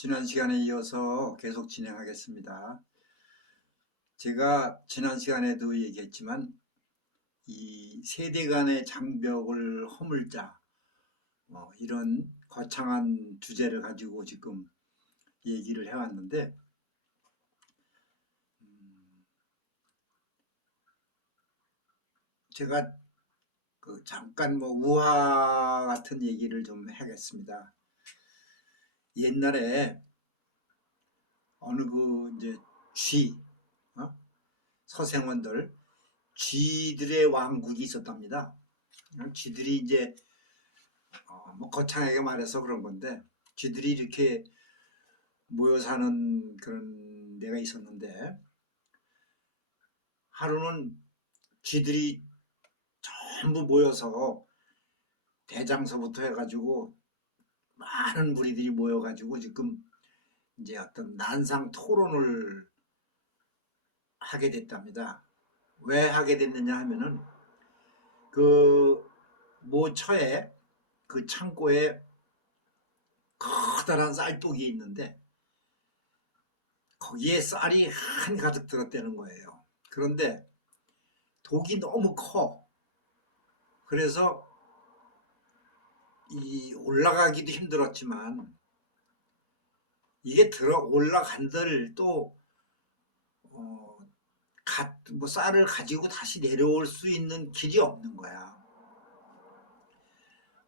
지난 시간에 이어서 계속 진행하겠습니다. 제가 지난 시간에도 얘기했지만 이 세대 간의 장벽을 허물자 이런 거창한 주제를 가지고 지금 얘기를 해왔는데 제가 잠깐 우화 같은 얘기를 좀 하겠습니다. 옛날에 어느 이제 쥐 서생원들 쥐들의 왕국이 있었답니다. 쥐들이 이제 거창하게 말해서 그런 건데 쥐들이 이렇게 모여 사는 그런 데가 있었는데 하루는 쥐들이 전부 모여서 대장서부터 해가지고 많은 무리들이 모여가지고 지금 이제 어떤 난상 토론을 하게 됐답니다. 왜 하게 됐느냐 하면은 그 모처에 그 창고에 커다란 쌀독이 있는데 거기에 쌀이 한가득 들었다는 거예요. 그런데 독이 너무 커. 그래서 이 올라가기도 힘들었지만 이게 올라간들 또 쌀을 가지고 다시 내려올 수 있는 길이 없는 거야.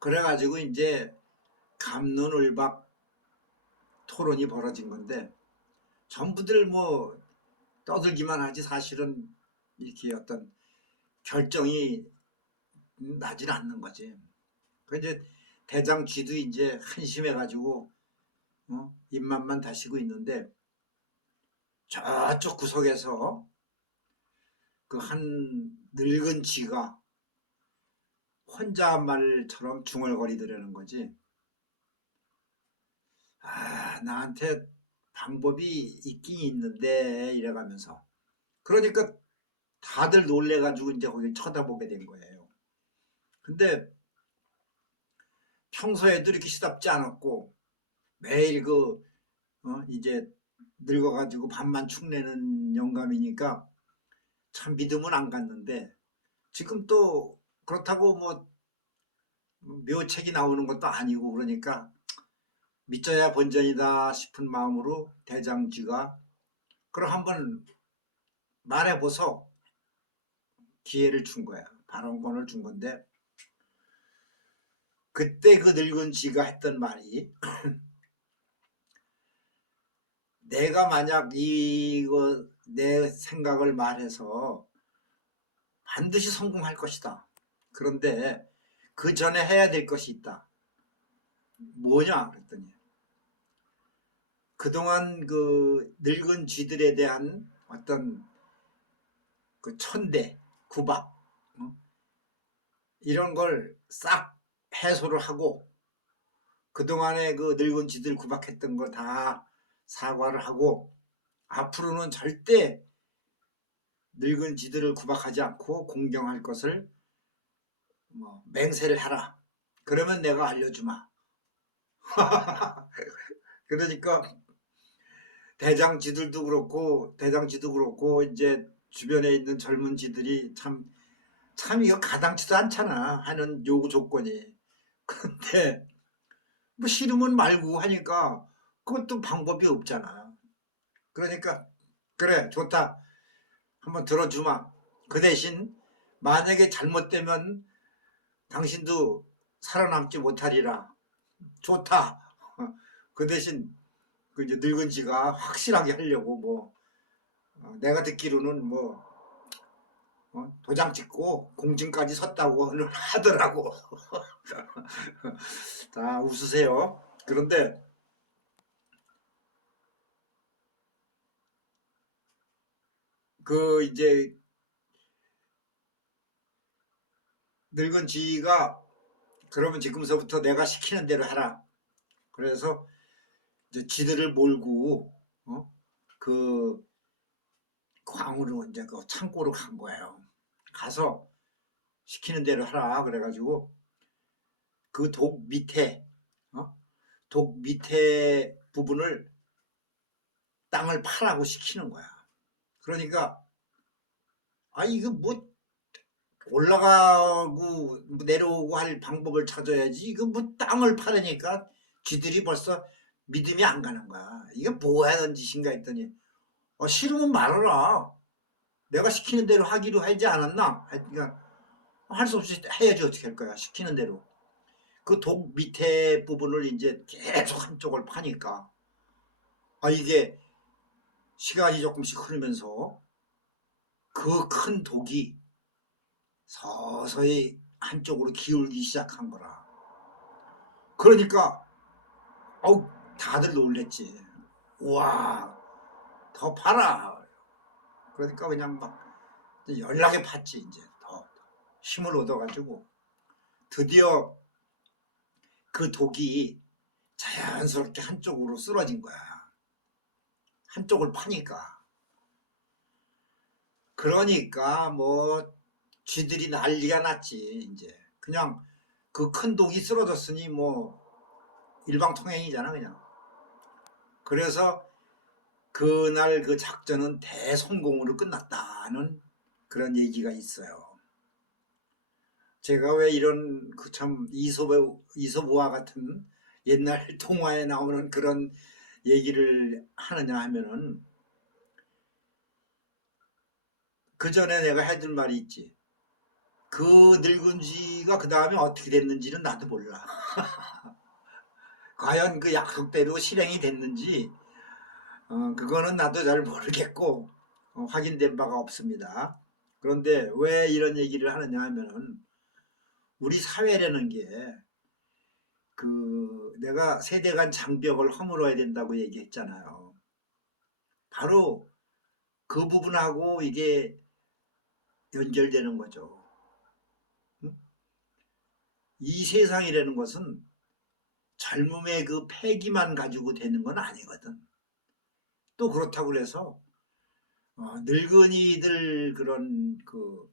그래가지고 이제 갑론을박 토론이 벌어진 건데 전부들 떠들기만 하지 사실은 이렇게 어떤 결정이 나질 않는 거지. 그 이제 대장 쥐도 이제 한심해가지고 입맛만 다시고 있는데 저쪽 구석에서 그 한 늙은 쥐가 혼잣말처럼 중얼거리더라는 거지. 나한테 방법이 있긴 있는데 이래가면서 그러니까 다들 놀래가지고 이제 거길 쳐다보게 된 거예요. 근데 평소에도 이렇게 시답지 않았고 매일 이제 늙어가지고 밥만 축내는 영감이니까 참 믿음은 안 갔는데 지금 또 그렇다고 묘책이 나오는 것도 아니고 그러니까 믿져야 본전이다 싶은 마음으로 대장쥐가 그럼 한번 말해보소 기회를 준 거야. 발언권을 준 건데 그때 그 늙은 쥐가 했던 말이 내가 만약 이거 내 생각을 말해서 반드시 성공할 것이다. 그런데 그 전에 해야 될 것이 있다. 뭐냐 그랬더니 그동안 그 늙은 쥐들에 대한 어떤 그 천대, 구박 이런 걸 싹 해소를 하고 그동안에 그 늙은 쥐들 구박했던 거 다 사과를 하고 앞으로는 절대 늙은 쥐들을 구박하지 않고 공경할 것을 맹세를 하라. 그러면 내가 알려주마. 그러니까 대장쥐도 그렇고 이제 주변에 있는 젊은 쥐들이 참 이거 가당치도 않잖아 하는 요구 조건이. 그런데 싫으면 말고 하니까 그것도 방법이 없잖아. 그러니까 그래 좋다 한번 들어주마. 그 대신 만약에 잘못되면 당신도 살아남지 못하리라. 좋다. 그 대신 그 이제 늙은 지가 확실하게 하려고 내가 듣기로는 도장 찍고 공증까지 섰다고 하더라고. 다 웃으세요. 그런데 그 이제 늙은 쥐가 그러면 지금서부터 내가 시키는 대로 하라. 그래서 이제 쥐들을 몰고 그 광으로 이제 그 창고로 간 거예요. 가서 시키는 대로 하라. 그래가지고 그 독 밑에 독 밑에 부분을 땅을 파라고 시키는 거야. 그러니까 이거 뭐 올라가고 내려오고 할 방법을 찾아야지. 이거 뭐 땅을 파려니까 쥐들이 벌써 믿음이 안 가는 거야. 이게 뭐 하는 짓인가 했더니 싫으면 말아라. 내가 시키는 대로 하기로 하지 않았나? 그러니까 할 수 없이 해야지 어떻게 할 거야. 시키는 대로. 그 독 밑에 부분을 이제 계속 한쪽을 파니까 이게 시간이 조금씩 흐르면서 그 큰 독이 서서히 한쪽으로 기울기 시작한 거라. 그러니까 다들 놀랬지. 우와, 더 파라. 그러니까 그냥 막 연락에 팠지. 이제 더 힘을 얻어가지고 드디어 그 독이 자연스럽게 한쪽으로 쓰러진 거야. 한쪽을 파니까. 그러니까 뭐 쥐들이 난리가 났지. 이제 그냥 그 큰 독이 쓰러졌으니 뭐 일방통행이잖아 그냥. 그래서 그날 그 작전은 대성공으로 끝났다는 그런 얘기가 있어요. 제가 왜 이런 그 참 이솝우화 같은 옛날 동화에 나오는 그런 얘기를 하느냐 하면은, 그 전에 내가 해줄 말이 있지. 그 늙은 쥐가 그 다음에 어떻게 됐는지는 나도 몰라. 과연 그 약속대로 실행이 됐는지 그거는 나도 잘 모르겠고 확인된 바가 없습니다. 그런데 왜 이런 얘기를 하느냐 하면은, 우리 사회라는 게 내가 세대 간 장벽을 허물어야 된다고 얘기했잖아요. 바로 그 부분하고 이게 연결되는 거죠. 응? 이 세상이라는 것은 젊음의 그 패기만 가지고 되는 건 아니거든. 또 그렇다고 해서 늙은이들 그런 그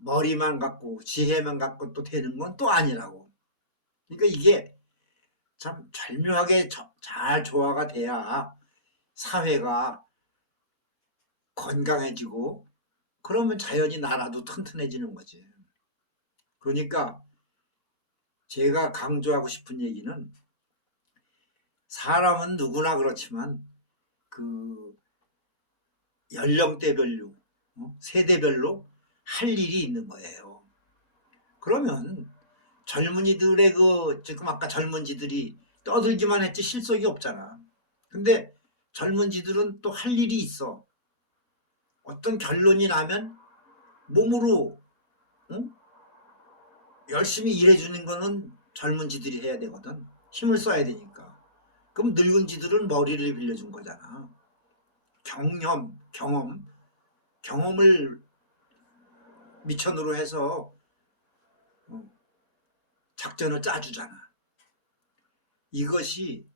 머리만 갖고 지혜만 갖고 또 되는 건 또 아니라고. 그러니까 이게 참 절묘하게 잘 조화가 돼야 사회가 건강해지고, 그러면 자연히 나라도 튼튼해지는 거지. 그러니까 제가 강조하고 싶은 얘기는, 사람은 누구나 그렇지만 그 연령대별로 세대별로 할 일이 있는 거예요. 그러면 젊은이들의 지금 아까 젊은이들이 떠들기만 했지 실속이 없잖아. 근데 젊은이들은 또 할 일이 있어. 어떤 결론이 나면 몸으로 응? 열심히 일해주는 거는 젊은이들이 해야 되거든. 힘을 써야 되니까. 그럼 늙은이들은 머리를 빌려준 거잖아. 경험을 미천으로 해서 작전을 짜주잖아. 이것이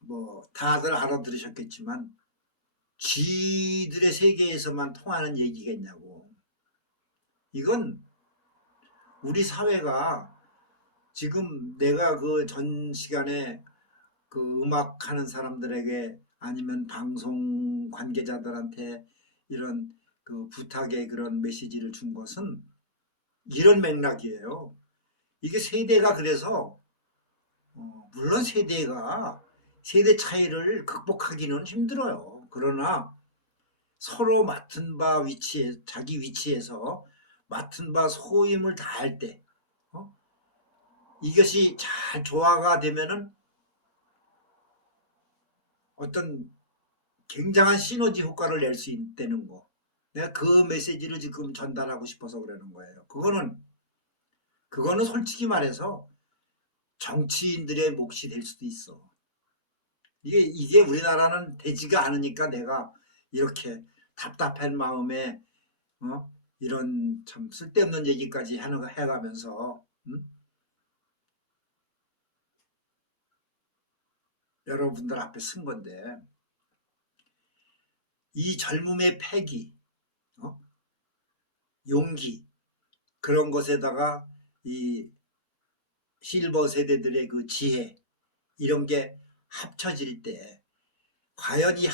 뭐 다들 알아들으셨겠지만 쥐들의 세계에서만 통하는 얘기겠냐고. 이건 우리 사회가 지금 내가 그 전 시간에 그 음악하는 사람들에게 아니면 방송 관계자들한테 이런 그 부탁의 그런 메시지를 준 것은 이런 맥락이에요. 이게 세대가 그래서 물론 세대 차이를 극복하기는 힘들어요. 그러나 서로 맡은 바 위치에 자기 위치에서 맡은 바 소임을 다할 때 이것이 잘 조화가 되면은 어떤 굉장한 시너지 효과를 낼 수 있다는 거. 내가 그 메시지를 지금 전달하고 싶어서 그러는 거예요. 그거는 솔직히 말해서 정치인들의 몫이 될 수도 있어. 이게 우리나라는 되지가 않으니까 내가 이렇게 답답한 마음에 이런 참 쓸데없는 얘기까지 해가면서 여러분들 앞에 쓴 건데, 이 젊음의 패기, 용기, 그런 것에다가 이 실버 세대들의 그 지혜 이런 게 합쳐질 때 과연 이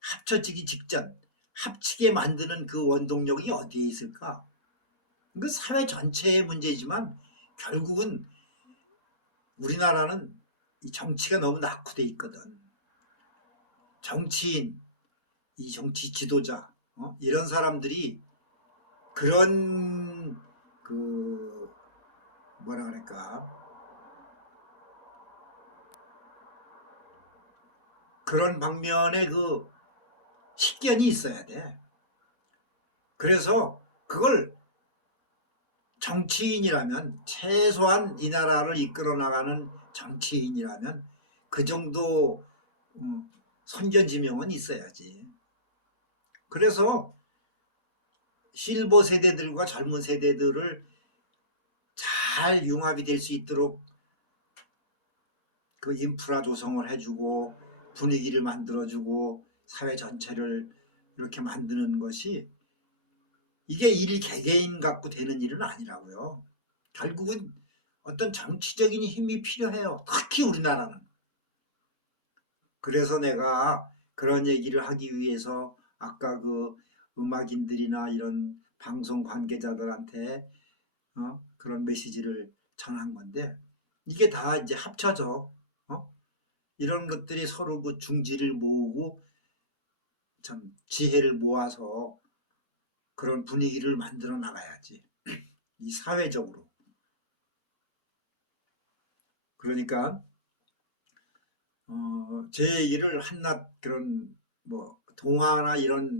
합쳐지기 직전 합치게 만드는 그 원동력이 어디에 있을까? 그 사회 전체의 문제지만 결국은 우리나라는 이 정치가 너무 낙후돼 있거든. 정치인, 이 정치 지도자 이런 사람들이 그런 그 뭐라 그럴까 그런 방면에 그 식견이 있어야 돼. 그래서 그걸 정치인이라면 최소한 이 나라를 이끌어 나가는 정치인이라면 그 정도 선견지명은 있어야지. 그래서 실버 세대들과 젊은 세대들을 잘 융합이 될 수 있도록 그 인프라 조성을 해주고 분위기를 만들어주고 사회 전체를 이렇게 만드는 것이 이게 일 개개인 갖고 되는 일은 아니라고요. 결국은 어떤 정치적인 힘이 필요해요. 특히 우리나라는. 그래서 내가 그런 얘기를 하기 위해서 아까 그 음악인들이나 이런 방송 관계자들한테 그런 메시지를 전한 건데 이게 다 이제 합쳐져 이런 것들이 서로 그 중지를 모으고 참 지혜를 모아서 그런 분위기를 만들어 나가야지. 이 사회적으로. 그러니까 제 얘기를 한낱 그런 뭐 동화나 이런